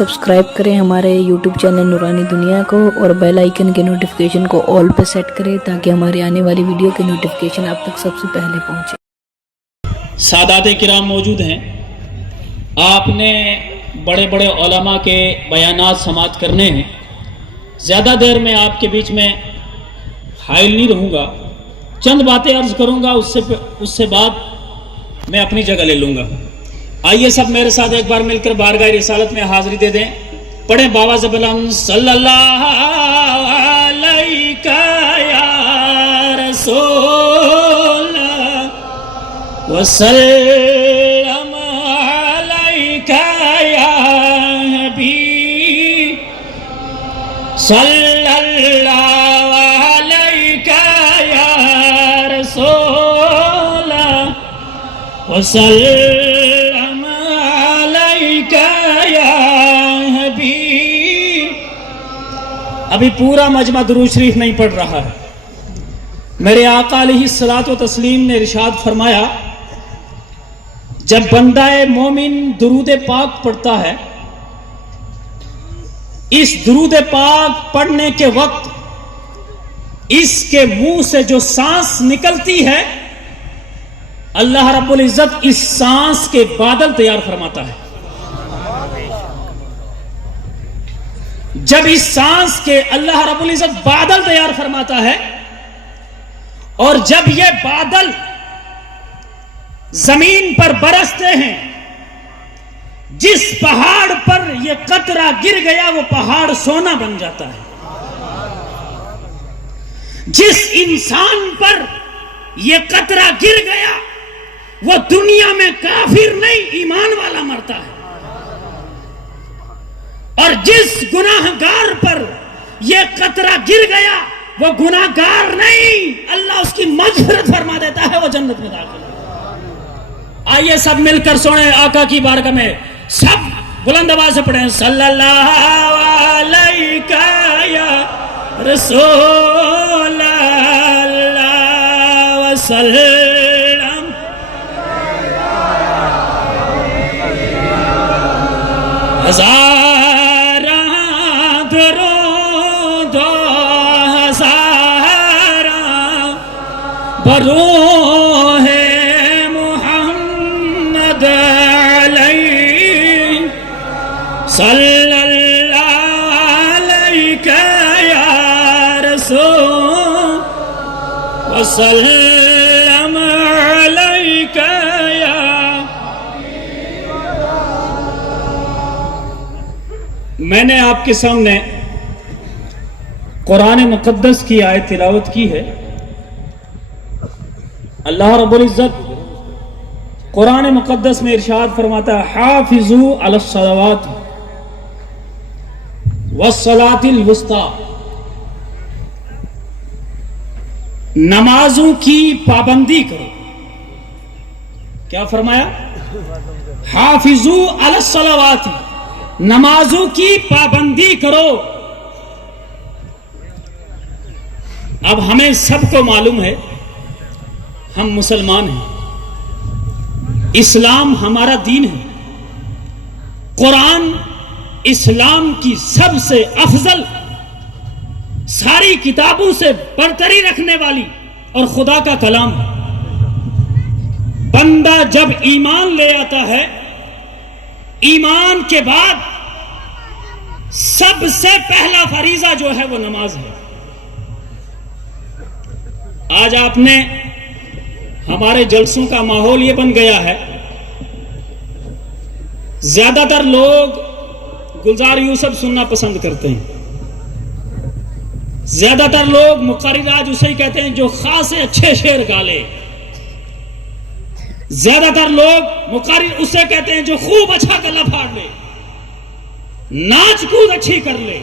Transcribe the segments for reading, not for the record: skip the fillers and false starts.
Subscribe کریں ہمارے YouTube channel نورانی دنیا کو اور بیل آئیکن کے نوٹیفیکیشن کو آل پہ سیٹ کریں تاکہ ہمارے آنے والی ویڈیو کے نوٹیفیکیشن آپ تک سب سے پہلے پہنچے۔ سادات کرام موجود ہیں، آپ نے بڑے بڑے علماء کے بیانات سماعت کرنے ہیں۔ زیادہ دیر میں آپ کے بیچ میں حائل نہیں رہوں گا، چند باتیں عرض کروں گا، اس سے بعد میں اپنی جگہ لے لوں گا۔ آئیے سب میرے ساتھ ایک بار مل کر بارگاہ رسالت میں حاضری دے دیں، پڑھیں باواز بلند صلی اللہ علیہ یا رسول وسلم علیہ یا حبیب صلی اللہ علیہ یا رسول وسلم علیہ یا حبیب۔ ابھی پورا مجمع درود شریف نہیں پڑھ رہا ہے۔ میرے آقا علیہ الصلوۃ والتسلیم نے ارشاد فرمایا، جب بندہ مومن درود پاک پڑھتا ہے، اس درود پاک پڑھنے کے وقت اس کے منہ سے جو سانس نکلتی ہے، اللہ رب العزت اس سانس کے بادل تیار فرماتا ہے۔ جب اس سانس کے اللہ رب العزت بادل تیار فرماتا ہے، اور جب یہ بادل زمین پر برستے ہیں، جس پہاڑ پر یہ قطرہ گر گیا وہ پہاڑ سونا بن جاتا ہے۔ جس انسان پر یہ قطرہ گر گیا وہ دنیا میں کافر نہیں، ایمان والا مرتا ہے۔ اور جس گناہگار پر یہ قطرہ گر گیا وہ گناہگار نہیں، اللہ اس کی مغفرت فرما دیتا ہے، وہ جنت میں داخل ہے۔ آئیے سب مل کر سنیں آقا کی بارگاہ میں، سب بلند آواز سے پڑھیں صلی اللہ علیہ یا رسول اللہ وسلم۔ ہزاراں درود و ہزاراں بروح محمد علیہ صلی اللہ علیہ یا رسول وسلم علیہ یا۔ میں نے آپ کے سامنے قرآن مقدس کی آیت تلاوت کی ہے۔ اللہ رب العزت قرآن مقدس میں ارشاد فرماتا ہے، حافظوا علی الصلوات والصلاۃ الوسطی، نمازوں کی پابندی کرو۔ کیا فرمایا؟ حافظوا علی الصلوات، نمازوں کی پابندی کرو۔ اب ہمیں سب کو معلوم ہے ہم مسلمان ہیں، اسلام ہمارا دین ہے، قرآن اسلام کی سب سے افضل، ساری کتابوں سے برتری رکھنے والی اور خدا کا کلام ہے۔ بندہ جب ایمان لے آتا ہے، ایمان کے بعد سب سے پہلا فریضہ جو ہے وہ نماز ہے۔ آج آپ نے ہمارے جلسوں کا ماحول یہ بن گیا ہے، زیادہ تر لوگ گلزار یوسف سننا پسند کرتے ہیں، زیادہ تر لوگ مقرر آج اسے ہی کہتے ہیں جو خاصے اچھے شعر گا لے، زیادہ تر لوگ مقرر اسے کہتے ہیں جو خوب اچھا گلا پھاڑ لے، ناچ کود اچھی کر لے۔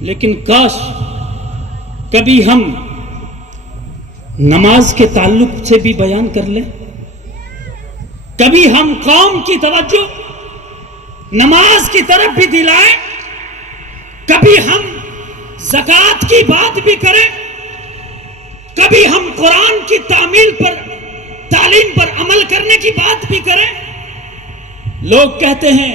لیکن کاش کبھی ہم نماز کے تعلق سے بھی بیان کر لیں، کبھی ہم قوم کی توجہ نماز کی طرف بھی دلائیں، کبھی ہم زکوٰۃ کی بات بھی کریں، کبھی ہم قرآن کی تعلیم پر عمل کرنے کی بات بھی کریں۔ لوگ کہتے ہیں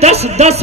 10-10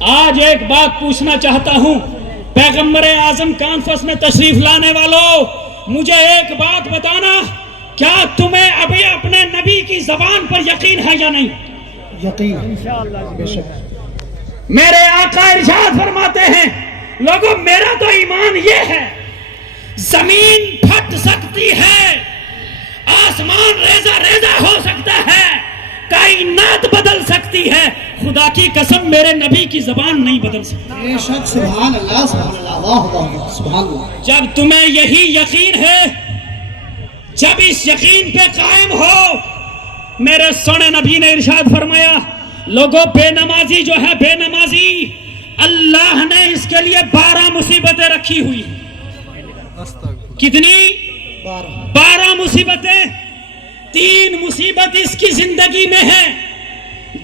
آج ایک بات پوچھنا چاہتا ہوں، پیغمبر اعظم کانفرنس میں تشریف لانے والوں، مجھے ایک بات بتانا، کیا تمہیں ابھی اپنے نبی کی زبان پر یقین ہے یا نہیں؟ یقین انشاءاللہ بے شک۔ میرے آقا ارشاد فرماتے ہیں، لوگوں میرا تو ایمان یہ ہے، زمین پھٹ سکتی ہے، آسمان ریزہ ریزہ ہو سکتا ہے، کائنات بدل سکتی ہے، خدا کی قسم میرے نبی کی زبان نہیں بدل سکتی۔ بے شک، سبحان اللہ سبحان اللہ، واہ واہ سبحان اللہ۔ جب تمہیں یہی یقین ہے، جب اس یقین پہ قائم ہو، میرے سونے نبی نے ارشاد فرمایا، لوگوں بے نمازی جو ہے، بے نمازی اللہ نے اس کے لیے 12 مصیبتیں رکھی ہوئی۔ کتنی؟ 12 مصیبتیں۔ 3 مصیبت اس کی زندگی میں ہے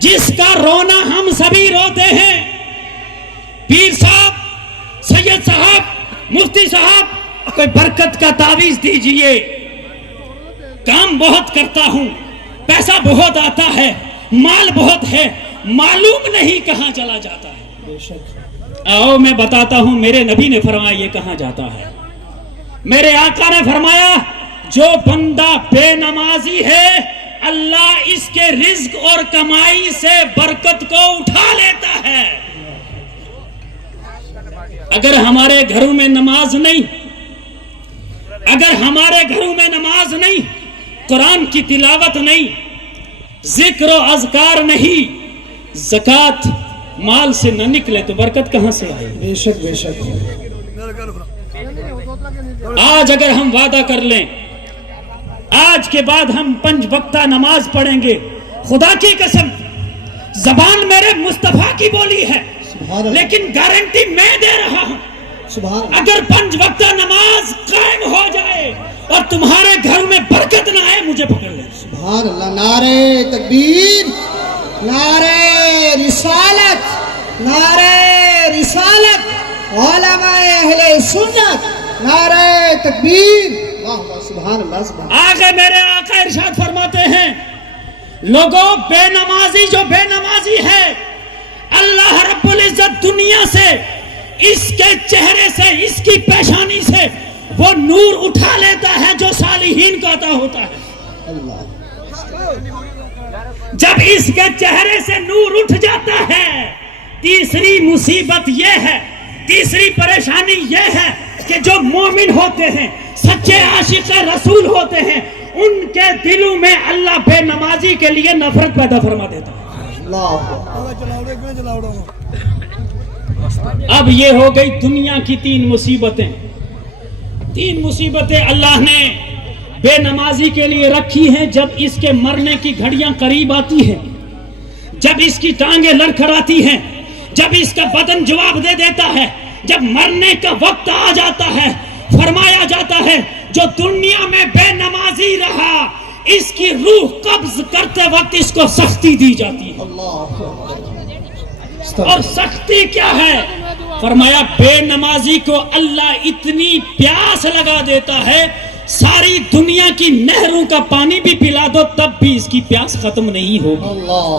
جس کا رونا ہم سبھی روتے ہیں۔ پیر صاحب، سید صاحب، مفتی صاحب، کوئی برکت کا تعویذ دیجئے، کام بہت کرتا ہوں، پیسہ بہت آتا ہے، مال بہت ہے، معلوم نہیں کہاں چلا جاتا ہے۔ بے شک۔ آؤ میں بتاتا ہوں، میرے نبی نے فرمایا یہ کہاں جاتا ہے۔ میرے آقا نے فرمایا، جو بندہ بے نمازی ہے، اللہ اس کے رزق اور کمائی سے برکت کو اٹھا لیتا ہے۔ اگر ہمارے گھروں میں نماز نہیں، اگر ہمارے گھروں میں نماز نہیں، قرآن کی تلاوت نہیں، ذکر و اذکار نہیں، زکوٰۃ مال سے نہ نکلے تو برکت کہاں سے آئے؟ بے شک بے شک۔ آج اگر ہم وعدہ کر لیں، آج کے بعد ہم 5 وقتہ نماز پڑھیں گے، خدا کی قسم زبان میرے مصطفیٰ کی بولی ہے، سبحان اللہ، لیکن گارنٹی میں دے رہا ہوں، سبحان اللہ۔ اگر 5 وقتہ نماز قائم ہو جائے اور تمہارے گھر میں برکت نہ آئے، مجھے پکڑ لیں۔ سبحان اللہ، نعرے تکبیر، نعرے رسالت، نعرے رسالت، علماء اہل سنت، نعرے تکبیر، واہ واہ سبحان اللہ سبحان اللہ۔ آگے میرے آقا ارشاد فرماتے ہیں، لوگوں بے نمازی جو بے نمازی ہے، اللہ رب العزت دنیا سے، اس کے چہرے سے، اس کی پیشانی سے وہ نور اٹھا لیتا ہے جو صالحین کو عطا ہوتا ہے۔ اللہ، جب اس کے چہرے سے نور اٹھ جاتا ہے، تیسری مصیبت یہ ہے، تیسری پریشانی یہ ہے کہ جو مومن ہوتے ہیں، سچے عاشق رسول ہوتے ہیں، ان کے دلوں میں اللہ بے نمازی کے لیے نفرت پیدا فرما دیتا ہے۔ اللہ، اب یہ ہو گئی دنیا کی 3 مصیبتیں۔ 3 مصیبتیں اللہ نے بے نمازی کے لیے رکھی ہیں۔ جب اس کے مرنے کی گھڑیاں قریب آتی ہیں، جب اس کی ٹانگیں لڑکھڑاتی ہیں، جب اس کا بدن جواب دے دیتا ہے، جب مرنے کا وقت آ جاتا ہے، فرمایا جاتا ہے جو دنیا میں بے نمازی رہا، اس کی روح قبض کرتے وقت اس کو سختی دی جاتی ہے۔ اور سختی کیا ہے؟ فرمایا بے نمازی کو اللہ اتنی پیاس لگا دیتا ہے، ساری دنیا کی نہروں کا پانی بھی پلا دو تب بھی اس کی پیاس ختم نہیں ہوگی۔ اللہ،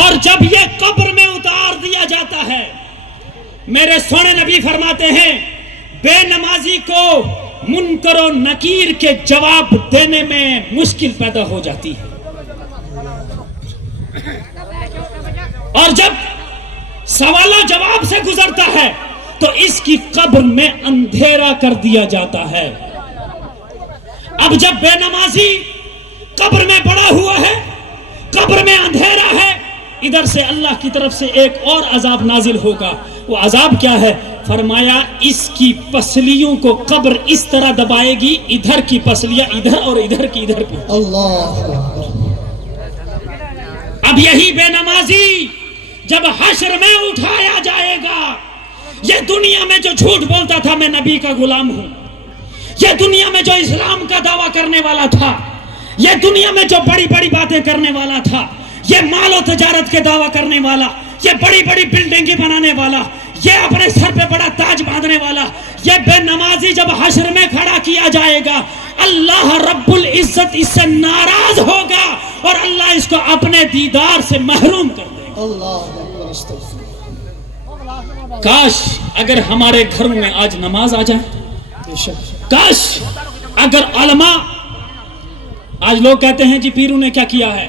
اور جب یہ قبر میں اتار دیا جاتا ہے، میرے سونے نبی فرماتے ہیں بے نمازی کو منکر و نکیر کے جواب دینے میں مشکل پیدا ہو جاتی ہے، اور جب سوال و جواب سے گزرتا ہے تو اس کی قبر میں اندھیرا کر دیا جاتا ہے۔ اب جب بے نمازی قبر میں پڑا ہوا ہے، قبر میں اندھیرا ہے، ادھر سے اللہ کی طرف سے ایک اور عذاب نازل ہوگا۔ وہ عذاب کیا ہے؟ فرمایا اس کی پسلیوں کو قبر اس طرح دبائے گی، ادھر کی پسلیاں ادھر اور ادھر کی ادھر پہ۔ اللہ، اب یہی بے نمازی جب حشر میں اٹھایا جائے گا، یہ دنیا میں جو جھوٹ بولتا تھا میں نبی کا غلام ہوں، یہ دنیا میں جو اسلام کا دعویٰ کرنے والا تھا، یہ دنیا میں جو بڑی بڑی باتیں کرنے والا تھا، یہ مال و تجارت کے دعویٰ کرنے والا، یہ بڑی بڑی بلڈنگیں بنانے والا، یہ اپنے سر پہ بڑا تاج باندھنے والا، یہ بے نمازی جب حشر میں کھڑا کیا جائے گا اللہ رب العزت اس سے ناراض ہوگا اور اللہ اس کو اپنے دیدار سے محروم کر دے گا۔ اللہ اکبر، استغفر۔ کاش اگر ہمارے گھروں میں آج نماز آ جائے، بے شک، کاش اگر علماء، آج لوگ کہتے ہیں جی پیروں نے کیا کیا ہے،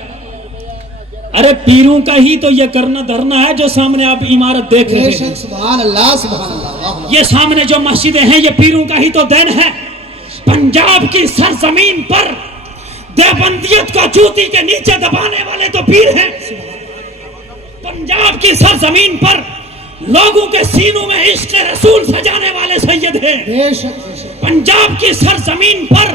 ارے پیروں کا ہی تو یہ کرنا دھرنا ہے جو سامنے آپ عمارت دیکھ بے رہے شک، ہیں، سبحان اللہ، سبحان اللہ، واہ واہ۔ یہ سامنے جو مسجدیں ہیں یہ پیروں کا ہی تو دین ہے۔ پنجاب کی سرزمین پر دیوبندیت کو جوتی کے نیچے دبانے والے تو پیر ہیں۔ پنجاب کی سرزمین پر لوگوں کے سینوں میں عشق رسول سجانے والے سید ہیں۔ بے شک، بے شک، پنجاب کی سرزمین پر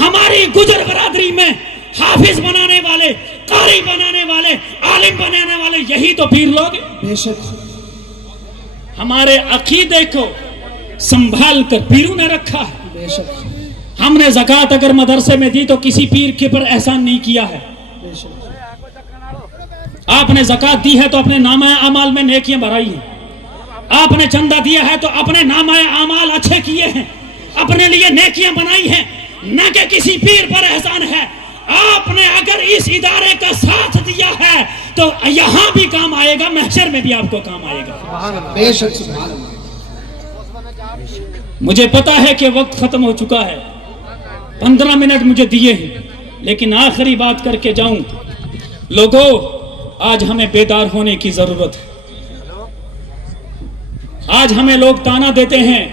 ہماری گجر برادری میں حافظ بنانے والے، قاری بنانے والے، عالم بنانے والے یہی تو پیر لوگ ہیں۔ بے شک، ہمارے عقیدے کو سنبھال کر پیروں نے رکھا ہے۔ بے شک، ہم نے زکوٰۃ اگر مدرسے میں دی تو کسی پیر کے پر احسان نہیں کیا ہے۔ بے شک، آپ نے زکوٰۃ دی ہے تو اپنے نامہ اعمال میں نیکیاں بڑھائی ہیں، آپ نے چندہ دیا ہے تو اپنے نامہ اعمال اچھے کیے ہیں، اپنے لیے نیکیاں بنائی ہیں، نہ کہ کسی پیر پر احسان ہے۔ آپ نے اگر اس ادارے کا ساتھ دیا ہے تو یہاں بھی کام آئے گا، محشر میں بھی آپ کو کام آئے گا۔ بے شک، سبحان اللہ۔ مجھے پتا ہے کہ وقت ختم ہو چکا ہے، 15 منٹ مجھے دیے ہیں، لیکن آخری بات کر کے جاؤں۔ لوگوں، آج ہمیں بیدار ہونے کی ضرورت ہے۔ آج ہمیں لوگ تانا دیتے ہیں،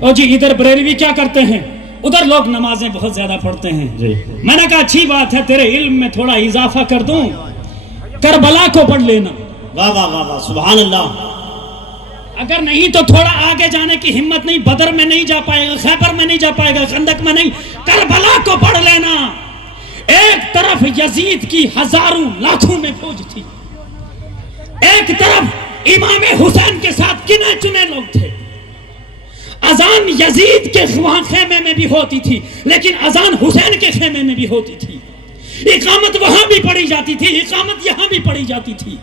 او جی ادھر بریلوی کیا کرتے ہیں، ادھر لوگ نمازیں بہت زیادہ پڑھتے ہیں۔ میں نے کہا اچھی بات ہے، تیرے علم میں تھوڑا اضافہ کر دوں، کربلا کو پڑھ لینا، واہ واہ واہ واہ، سبحان اللہ۔ اگر نہیں تو تھوڑا آگے جانے کی ہمت نہیں، بدر میں نہیں جا پائے گا، خیبر میں نہیں جا پائے گا، خندق میں نہیں، کربلا کو پڑھ لینا۔ ایک طرف یزید کی ہزاروں لاکھوں میں فوج تھی، ایک طرف امام حسین کے ساتھ گنے چنے لوگ تھے۔ اذان یزید کے خیمے میں بھی ہوتی تھی، لیکن اذان حسین کے خیمے میں بھی ہوتی تھی۔ اقامت وہاں بھی پڑھی جاتی تھی، اقامت یہاں بھی پڑھی جاتی تھی،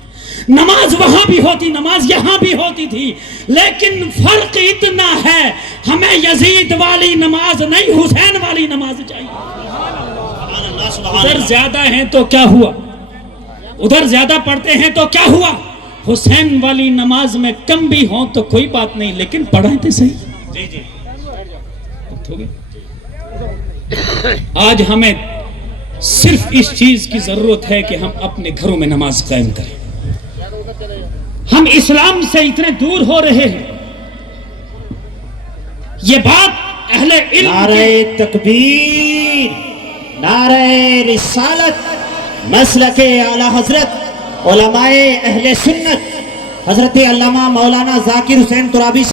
نماز وہاں بھی ہوتی، نماز یہاں بھی ہوتی تھی، لیکن فرق اتنا ہے، ہمیں یزید والی نماز نہیں، حسین والی نماز چاہیے۔ ادھر زیادہ ہیں تو کیا ہوا، ادھر زیادہ پڑھتے ہیں تو کیا ہوا، حسین والی نماز میں کم بھی ہوں تو کوئی بات نہیں، لیکن پڑھیں تو صحیح۔ آج ہمیں صرف اس چیز کی ضرورت ہے کہ ہم اپنے گھروں میں نماز قائم کریں۔ ہم اسلام سے اتنے دور ہو رہے ہیں، یہ بات اہل علم نعرہ تکبیر، نعرہ رسالت، مسلک اعلی حضرت علماء اہل سنت حضرت علامہ مولانا ذاکر حسین ترابی